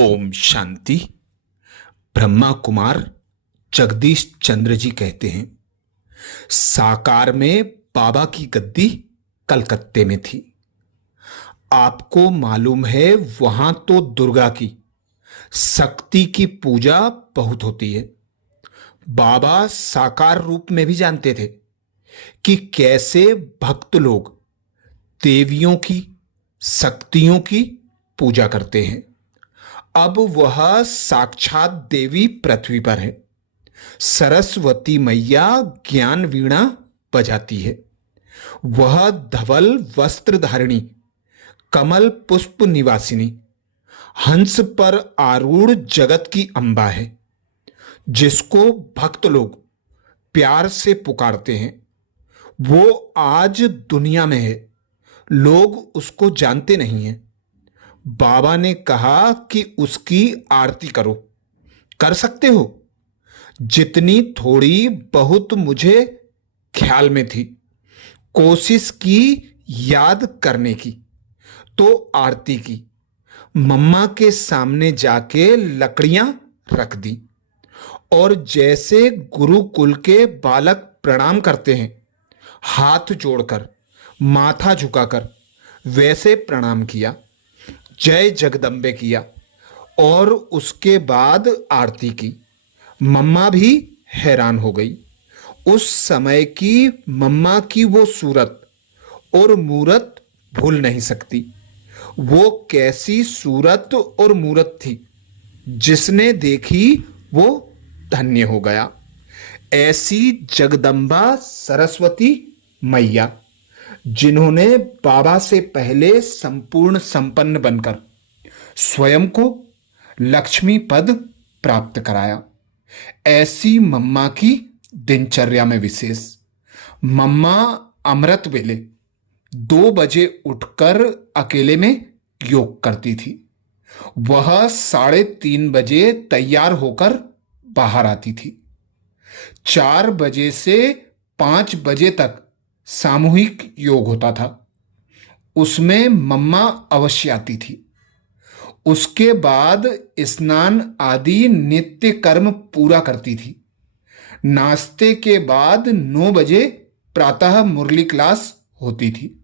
ओम शांति। ब्रह्मा कुमार जगदीश चंद्र जी कहते हैं, साकार में बाबा की गद्दी कलकत्ते में थी। आपको मालूम है वहां तो दुर्गा की शक्ति की पूजा बहुत होती है। बाबा साकार रूप में भी जानते थे कि कैसे भक्त लोग देवियों की शक्तियों की पूजा करते हैं। अब वह साक्षात देवी पृथ्वी पर है। सरस्वती मैया ज्ञान वीणा बजाती है। वह धवल वस्त्र धारिणी, कमल पुष्प निवासिनी, हंस पर आरूढ़ जगत की अंबा है, जिसको भक्त लोग प्यार से पुकारते हैं। वो आज दुनिया में है, लोग उसको जानते नहीं हैं। बाबा ने कहा कि उसकी आरती करो। कर सकते हो? जितनी थोड़ी बहुत मुझे ख्याल में थी, कोशिश की याद करने की, तो आरती की। मम्मा के सामने जाके लकड़ियां रख दी और जैसे गुरुकुल के बालक प्रणाम करते हैं, हाथ जोड़कर माथा झुकाकर, वैसे प्रणाम किया, जय जगदम्बे किया और उसके बाद आरती की। मम्मा भी हैरान हो गई। उस समय की मम्मा की वो सूरत और मूरत भूल नहीं सकती। वो कैसी सूरत और मूरत थी, जिसने देखी वो धन्य हो गया। ऐसी जगदम्बा सरस्वती मैया, जिन्होंने बाबा से पहले संपूर्ण संपन्न बनकर स्वयं को लक्ष्मी पद प्राप्त कराया। ऐसी मम्मा की दिनचर्या में विशेष, मम्मा अमृत वेले 2 बजे उठकर अकेले में योग करती थी। वह 3:30 बजे तैयार होकर बाहर आती थी। 4 बजे से 5 बजे तक सामूहिक योग होता था। उसमें मम्मा अवश्य आती थी। उसके बाद स्नान आदि नित्य कर्म पूरा करती थी। नाश्ते के बाद 9 बजे प्रातः मुरली क्लास होती थी।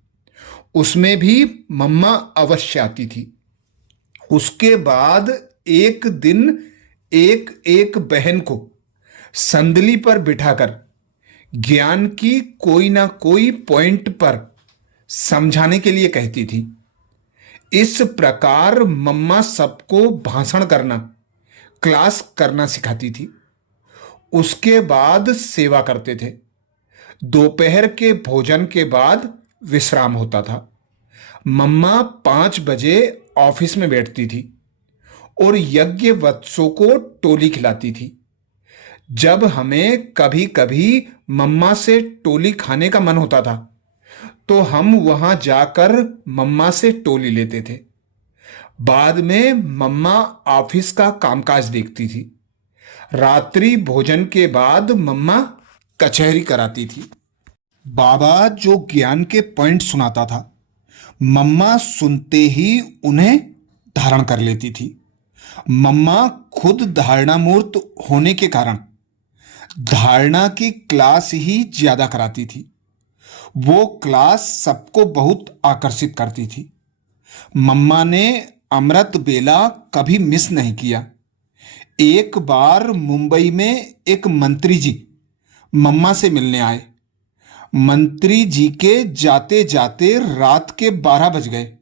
उसमें भी मम्मा अवश्य आती थी। उसके बाद एक दिन एक एक बहन को संदली पर बिठाकर ज्ञान की कोई ना कोई पॉइंट पर समझाने के लिए कहती थी। इस प्रकार मम्मा सबको भाषण करना, क्लास करना सिखाती थी। उसके बाद सेवा करते थे। दोपहर के भोजन के बाद विश्राम होता था। मम्मा 5 बजे ऑफिस में बैठती थी और यज्ञ वत्सों को टोली खिलाती थी। जब हमें कभी कभी मम्मा से टोली खाने का मन होता था, तो हम वहां जाकर मम्मा से टोली लेते थे। बाद में मम्मा ऑफिस का कामकाज देखती थी। रात्रि भोजन के बाद मम्मा कचहरी कराती थी। बाबा जो ज्ञान के पॉइंट सुनाता था, मम्मा सुनते ही उन्हें धारण कर लेती थी। मम्मा खुद धारणा मूर्त होने के कारण धारणा की क्लास ही ज्यादा कराती थी। वो क्लास सबको बहुत आकर्षित करती थी। मम्मा ने अमृत बेला कभी मिस नहीं किया। एक बार मुंबई में एक मंत्री जी मम्मा से मिलने आए। मंत्री जी के जाते जाते रात के 12 बज गए।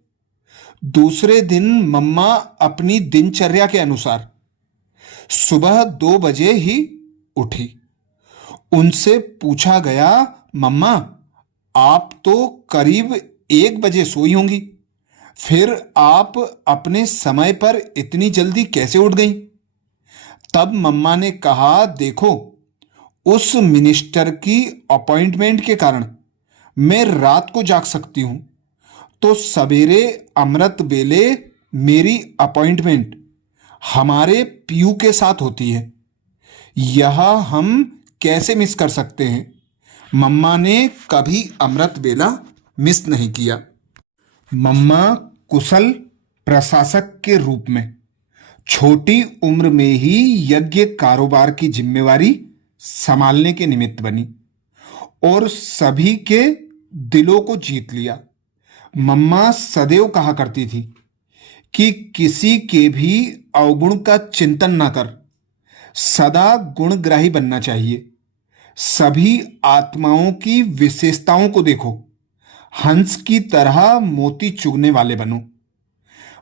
दूसरे दिन मम्मा अपनी दिनचर्या के अनुसार सुबह 2 बजे ही उठी। उनसे पूछा गया, मम्मा आप तो करीब 1 बजे सोई होंगी, फिर आप अपने समय पर इतनी जल्दी कैसे उठ गई? तब मम्मा ने कहा, देखो, उस मिनिस्टर की अपॉइंटमेंट के कारण मैं रात को जाग सकती हूं, तो सवेरे अमृत बेले मेरी अपॉइंटमेंट हमारे पीयू के साथ होती है। यह हम कैसे मिस कर सकते हैं? मम्मा ने कभी अमृत बेला मिस नहीं किया। मम्मा कुशल प्रशासक के रूप में छोटी उम्र में ही यज्ञ कारोबार की जिम्मेवारी संभालने के निमित्त बनी और सभी के दिलों को जीत लिया। मम्मा सदैव कहा करती थी कि किसी के भी अवगुण का चिंतन ना कर, सदा गुणग्राही बनना चाहिए। सभी आत्माओं की विशेषताओं को देखो, हंस की तरह मोती चुगने वाले बनो।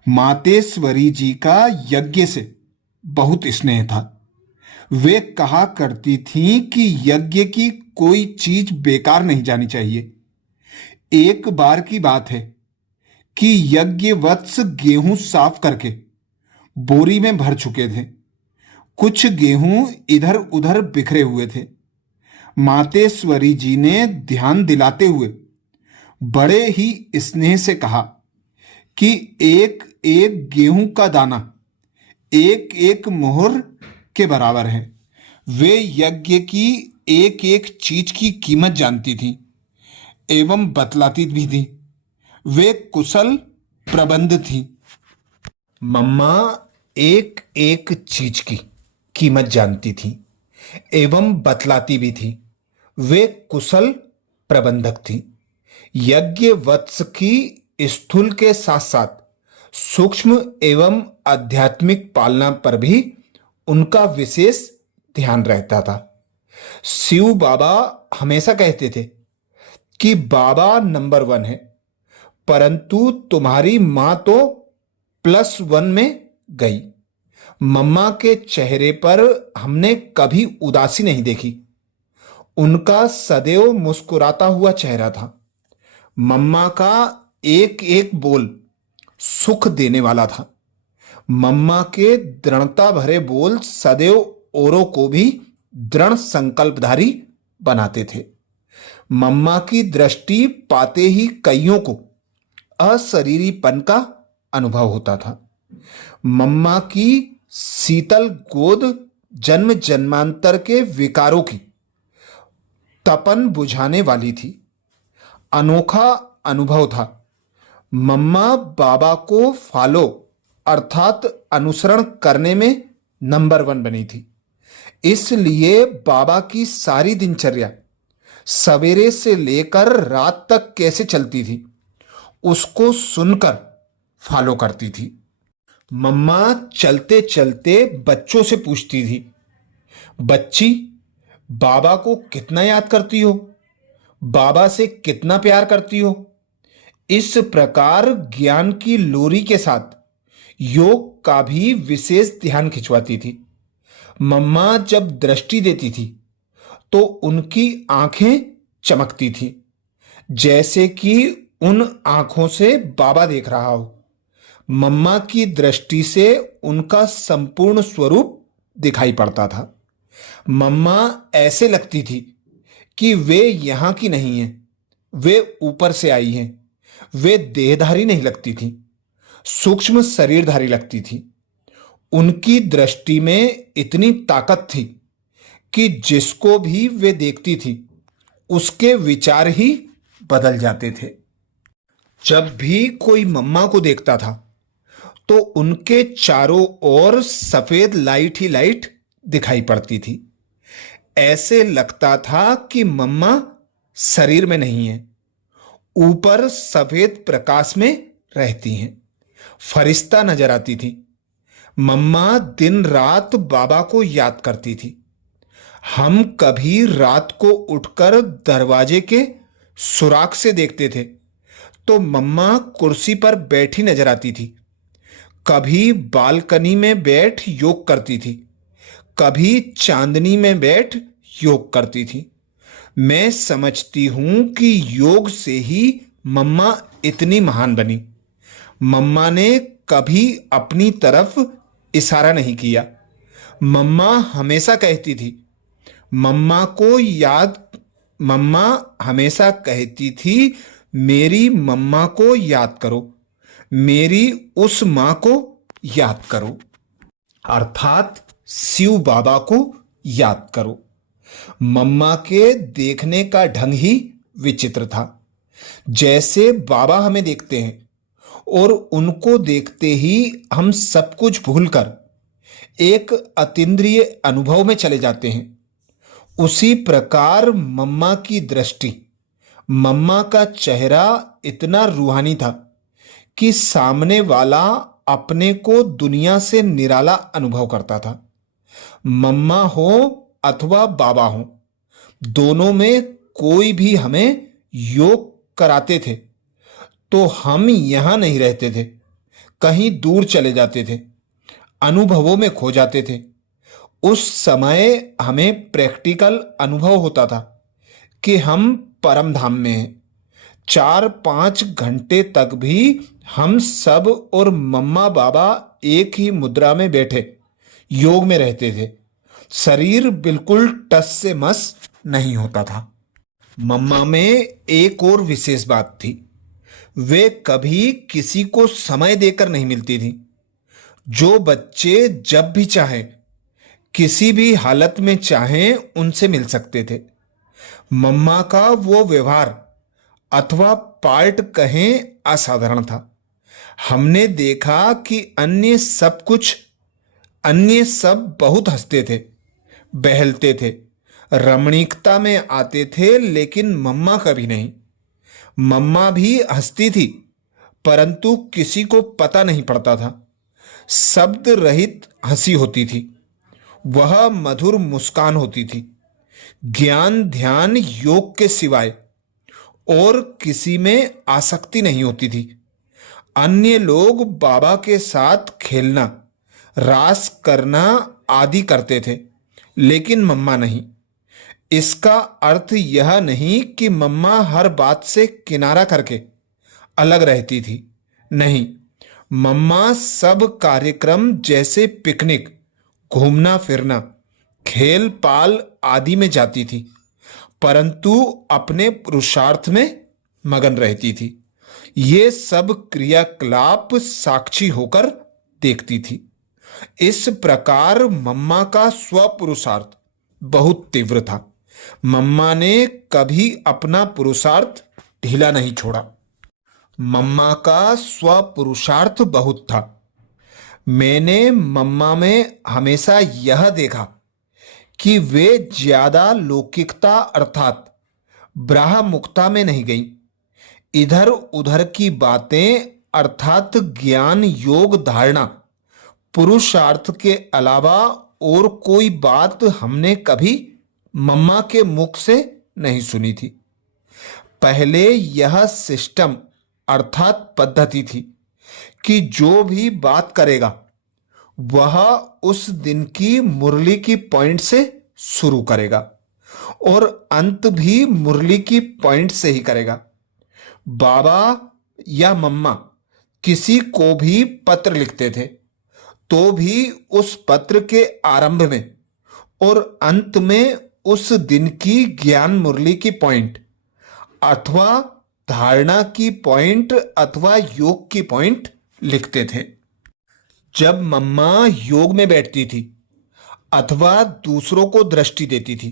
मातेश्वरी जी का यज्ञ से बहुत स्नेह था। वे कहा करती थीं कि यज्ञ की कोई चीज बेकार नहीं जानी चाहिए। एक बार की बात है कि यज्ञवत्स गेहूं साफ करके बोरी में भर चुके थे। कुछ गेहूं इधर उधर बिखरे हुए थे। मातेश्वरी जी ने ध्यान दिलाते हुए बड़े ही स्नेह से कहा कि एक एक गेहूं का दाना एक एक मोहर के बराबर है। वे यज्ञ की एक एक चीज की कीमत जानती थी एवं बतलाती भी थी। वे कुशल प्रबंध थी। मम्मा एक एक चीज की कीमत जानती थी एवं बतलाती भी थी। वे कुशल प्रबंधक थी। यज्ञ वत्स की स्थूल के साथ साथ सूक्ष्म एवं आध्यात्मिक पालना पर भी उनका विशेष ध्यान रहता था। शिव बाबा हमेशा कहते थे कि बाबा नंबर 1 है, परंतु तुम्हारी मां तो +1 में गई। मम्मा के चेहरे पर हमने कभी उदासी नहीं देखी। उनका सदैव मुस्कुराता हुआ चेहरा था। मम्मा का एक एक बोल सुख देने वाला था। मम्मा के दृढ़ता भरे बोल सदैव औरों को भी दृढ़ संकल्पधारी बनाते थे। मम्मा की दृष्टि पाते ही कईयों को अशरीरीपन का अनुभव होता था। मम्मा की शीतल गोद जन्म जन्मांतर के विकारों की तपन बुझाने वाली थी। अनोखा अनुभव था। मम्मा बाबा को फॉलो अर्थात अनुसरण करने में नंबर 1 बनी थी। इसलिए बाबा की सारी दिनचर्या सवेरे से लेकर रात तक कैसे चलती थी उसको सुनकर फॉलो करती थी। मम्मा चलते चलते बच्चों से पूछती थी, बच्ची बाबा को कितना याद करती हो, बाबा से कितना प्यार करती हो। इस प्रकार ज्ञान की लोरी के साथ योग का भी विशेष ध्यान खिंचवाती थी। मम्मा जब दृष्टि देती थी तो उनकी आंखें चमकती थी, जैसे कि उन आंखों से बाबा देख रहा हो। मम्मा की दृष्टि से उनका संपूर्ण स्वरूप दिखाई पड़ता था। मम्मा ऐसे लगती थी कि वे यहां की नहीं हैं, वे ऊपर से आई हैं। वे देहधारी नहीं लगती थी, सूक्ष्म शरीरधारी लगती थी। उनकी दृष्टि में इतनी ताकत थी कि जिसको भी वे देखती थी उसके विचार ही बदल जाते थे। जब भी कोई मम्मा को देखता था तो उनके चारों ओर सफेद लाइट ही लाइट दिखाई पड़ती थी। ऐसे लगता था कि मम्मा शरीर में नहीं है, ऊपर सफेद प्रकाश में रहती हैं, फरिश्ता नजर आती थी। मम्मा दिन रात बाबा को याद करती थी। हम कभी रात को उठकर दरवाजे के सुराख से देखते थे तो मम्मा कुर्सी पर बैठी नजर आती थी। कभी बालकनी में बैठ योग करती थी, कभी चांदनी में बैठ योग करती थी। मैं समझती हूं कि योग से ही मम्मा इतनी महान बनी। मम्मा ने कभी अपनी तरफ इशारा नहीं किया। मम्मा हमेशा कहती थी, मम्मा हमेशा कहती थी, मेरी मम्मा को याद करो, मेरी उस मां को याद करो, अर्थात शिव बाबा को याद करो। मम्मा के देखने का ढंग ही विचित्र था। जैसे बाबा हमें देखते हैं और उनको देखते ही हम सब कुछ भूलकर एक अतीन्द्रिय अनुभव में चले जाते हैं। उसी प्रकार मम्मा की दृष्टि, मम्मा का चेहरा इतना रूहानी था कि सामने वाला अपने को दुनिया से निराला अनुभव करता था। मम्मा हो अथवा बाबा हो, दोनों में कोई भी हमें योग कराते थे तो हम यहां नहीं रहते थे, कहीं दूर चले जाते थे, अनुभवों में खो जाते थे। उस समय हमें प्रैक्टिकल अनुभव होता था कि हम परम धाम में हैं। 4-5 घंटे तक भी हम सब और मम्मा बाबा एक ही मुद्रा में बैठे योग में रहते थे। शरीर बिल्कुल टस से मस नहीं होता था। मम्मा में एक और विशेष बात थी, वे कभी किसी को समय देकर नहीं मिलती थी। जो बच्चे जब भी चाहें, किसी भी हालत में चाहें, उनसे मिल सकते थे। मम्मा का वो व्यवहार अथवा पार्ट कहें असाधारण था। हमने देखा कि अन्य सब बहुत हंसते थे, बहलते थे, रमणीकता में आते थे, लेकिन मम्मा कभी नहीं। मम्मा भी हंसती थी, परंतु किसी को पता नहीं पड़ता था। शब्द रहित हंसी होती थी, वह मधुर मुस्कान होती थी। ज्ञान ध्यान योग के सिवाय और किसी में आसक्ति नहीं होती थी। अन्य लोग बाबा के साथ खेलना, रास करना आदि करते थे, लेकिन मम्मा नहीं। इसका अर्थ यह नहीं कि मम्मा हर बात से किनारा करके अलग रहती थी, नहीं। मम्मा सब कार्यक्रम जैसे पिकनिक, घूमना फिरना, खेल पाल आदि में जाती थी, परंतु अपने पुरुषार्थ में मगन रहती थी। ये सब क्रियाकलाप साक्षी होकर देखती थी। इस प्रकार मम्मा का स्वपुरुषार्थ बहुत तीव्र था। मम्मा ने कभी अपना पुरुषार्थ ढीला नहीं छोड़ा। मम्मा का स्वपुरुषार्थ बहुत था। मैंने मम्मा में हमेशा यह देखा कि वे ज्यादा लौकिकता अर्थात ब्राह्ममुखता में नहीं गई। इधर उधर की बातें अर्थात ज्ञान योग धारणा पुरुषार्थ के अलावा और कोई बात हमने कभी मम्मा के मुख से नहीं सुनी थी। पहले यह सिस्टम अर्थात पद्धति थी कि जो भी बात करेगा वह उस दिन की मुरली की पॉइंट से शुरू करेगा और अंत भी मुरली की पॉइंट से ही करेगा। बाबा या मम्मा किसी को भी पत्र लिखते थे तो भी उस पत्र के आरंभ में और अंत में उस दिन की ज्ञान मुरली की पॉइंट अथवा धारणा की पॉइंट अथवा योग की पॉइंट लिखते थे। जब मम्मा योग में बैठती थी अथवा दूसरों को दृष्टि देती थी,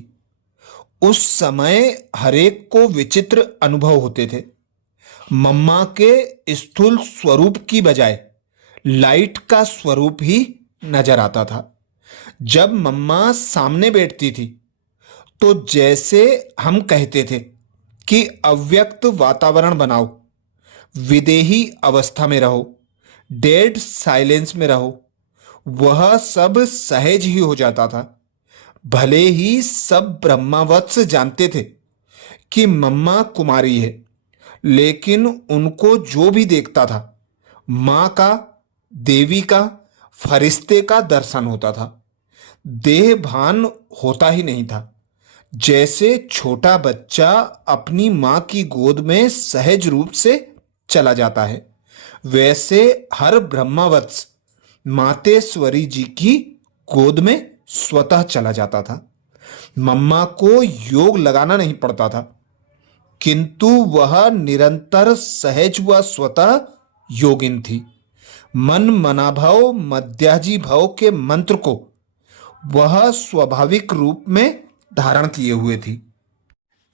उस समय हरेक को विचित्र अनुभव होते थे। मम्मा के स्थूल स्वरूप की बजाय लाइट का स्वरूप ही नजर आता था। जब मम्मा सामने बैठती थी तो जैसे हम कहते थे कि अव्यक्त वातावरण बनाओ, विदेही अवस्था में रहो, डेड साइलेंस में रहो, वह सब सहज ही हो जाता था। भले ही सब ब्रह्मावत्स जानते थे कि मम्मा कुमारी है, लेकिन उनको जो भी देखता था मां का, देवी का, फरिश्ते का दर्शन होता था। देह भान होता ही नहीं था। जैसे छोटा बच्चा अपनी मां की गोद में सहज रूप से चला जाता है, वैसे हर ब्रह्मावत्स मातेश्वरी जी की गोद में स्वतः चला जाता था। मम्मा को योग लगाना नहीं पड़ता था, किंतु वह निरंतर सहज व स्वतः योगिन थी। मन मनाभव मध्याजी भव के मंत्र को वह स्वाभाविक रूप में धारण किए हुए थी।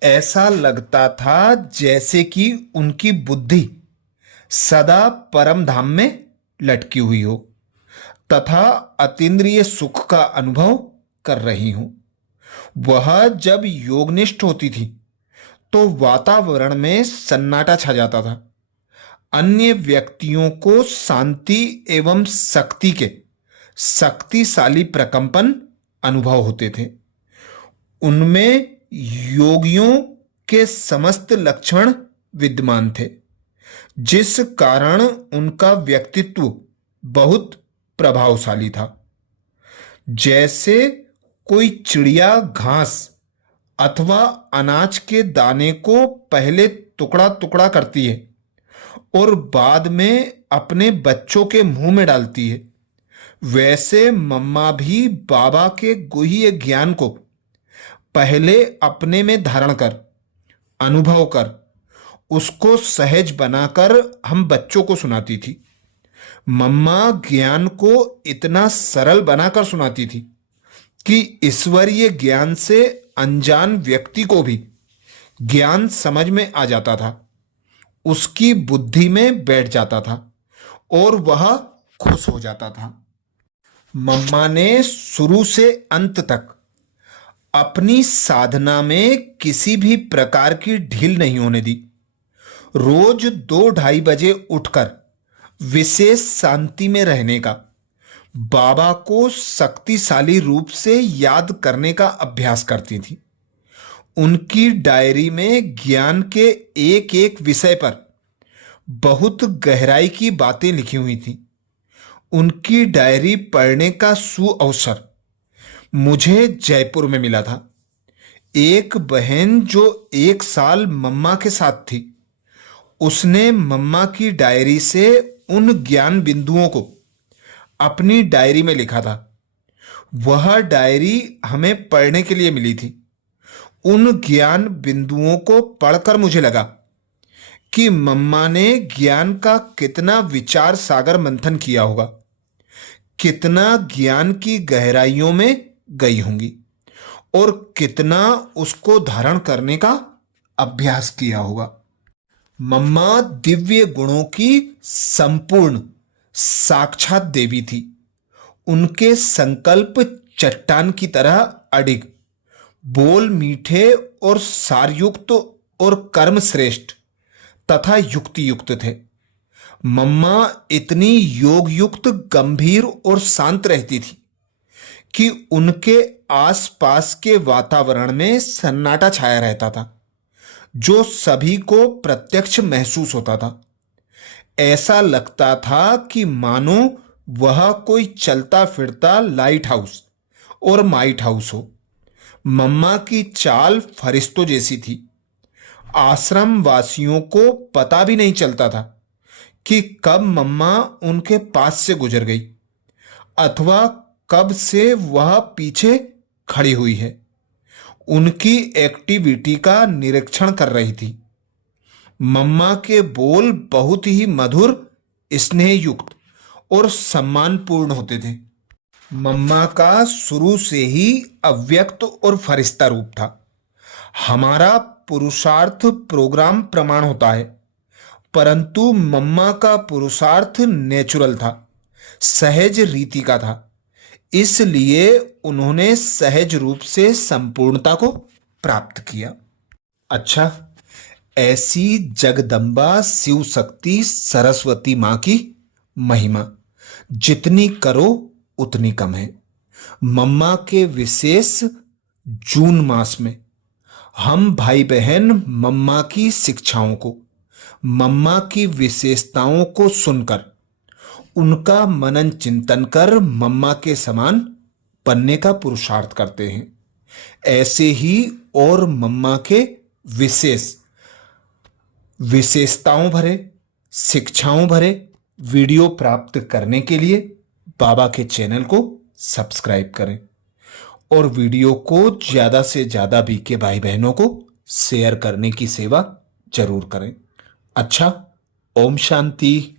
ऐसा लगता था जैसे कि उनकी बुद्धि सदा परम धाम में लटकी हुई हो। तथा अतीन्द्रिय सुख का अनुभव कर रही हूं। वह जब योगनिष्ठ होती थी तो वातावरण में सन्नाटा छा जाता था। अन्य व्यक्तियों को शांति एवं शक्ति के शक्तिशाली प्रकंपन अनुभव होते थे। उनमें योगियों के समस्त लक्षण विद्यमान थे, जिस कारण उनका व्यक्तित्व बहुत प्रभावशाली था। जैसे कोई चिड़िया घास अथवा अनाज के दाने को पहले टुकड़ा टुकड़ा करती है और बाद में अपने बच्चों के मुंह में डालती है, वैसे मम्मा भी बाबा के गुह्य ज्ञान को पहले अपने में धारण कर, अनुभव कर, उसको सहज बनाकर हम बच्चों को सुनाती थी। मम्मा ज्ञान को इतना सरल बनाकर सुनाती थी कि ईश्वरीय ज्ञान से अनजान व्यक्ति को भी ज्ञान समझ में आ जाता था, उसकी बुद्धि में बैठ जाता था और वह खुश हो जाता था। मम्मा ने शुरू से अंत तक अपनी साधना में किसी भी प्रकार की ढील नहीं होने दी। रोज 2-2:30 बजे उठकर विशेष शांति में रहने का, बाबा को शक्तिशाली रूप से याद करने का अभ्यास करती थी। उनकी डायरी में ज्ञान के एक एक विषय पर बहुत गहराई की बातें लिखी हुई थी। उनकी डायरी पढ़ने का सुअवसर मुझे जयपुर में मिला था। एक बहन जो 1 साल मम्मा के साथ थी, उसने मम्मा की डायरी से उन ज्ञान बिंदुओं को अपनी डायरी में लिखा था। वह डायरी हमें पढ़ने के लिए मिली थी। उन ज्ञान बिंदुओं को पढ़कर मुझे लगा कि मम्मा ने ज्ञान का कितना विचार सागर मंथन किया होगा, कितना ज्ञान की गहराइयों में गई होंगी और कितना उसको धारण करने का अभ्यास किया होगा। मम्मा दिव्य गुणों की संपूर्ण साक्षात देवी थी। उनके संकल्प चट्टान की तरह अडिग, बोल मीठे और सारयुक्त और कर्म श्रेष्ठ तथा युक्ति युक्त थे। मम्मा इतनी योग युक्त, गंभीर और शांत रहती थी कि उनके आसपास के वातावरण में सन्नाटा छाया रहता था, जो सभी को प्रत्यक्ष महसूस होता था। ऐसा लगता था कि मानो वह कोई चलता फिरता लाइट हाउस और माइट हाउस हो। मम्मा की चाल फरिश्तों जैसी थी। आश्रम वासियों को पता भी नहीं चलता था कि कब मम्मा उनके पास से गुजर गई अथवा कब से वह पीछे खड़ी हुई है। उनकी एक्टिविटी का निरीक्षण कर रही थी। मम्मा के बोल बहुत ही मधुर, स्नेहयुक्त और सम्मानपूर्ण होते थे। मम्मा का शुरू से ही अव्यक्त और फरिश्ता रूप था। हमारा पुरुषार्थ प्रोग्राम प्रमाण होता है, परंतु मम्मा का पुरुषार्थ नेचुरल था, सहज रीति का था। इसलिए उन्होंने सहज रूप से संपूर्णता को प्राप्त किया। अच्छा, ऐसी जगदम्बा शिव शक्ति सरस्वती मां की महिमा जितनी करो उतनी कम है। मम्मा के विशेष जून मास में हम भाई बहन मम्मा की शिक्षाओं को, मम्मा की विशेषताओं को सुनकर, उनका मनन चिंतन कर मम्मा के समान बनने का पुरुषार्थ करते हैं। ऐसे ही और मम्मा के विशेषताओं भरे, शिक्षाओं भरे वीडियो प्राप्त करने के लिए बाबा के चैनल को सब्सक्राइब करें और वीडियो को ज्यादा से ज्यादा बीके भाई बहनों को शेयर करने की सेवा जरूर करें। अच्छा, ओम शांति।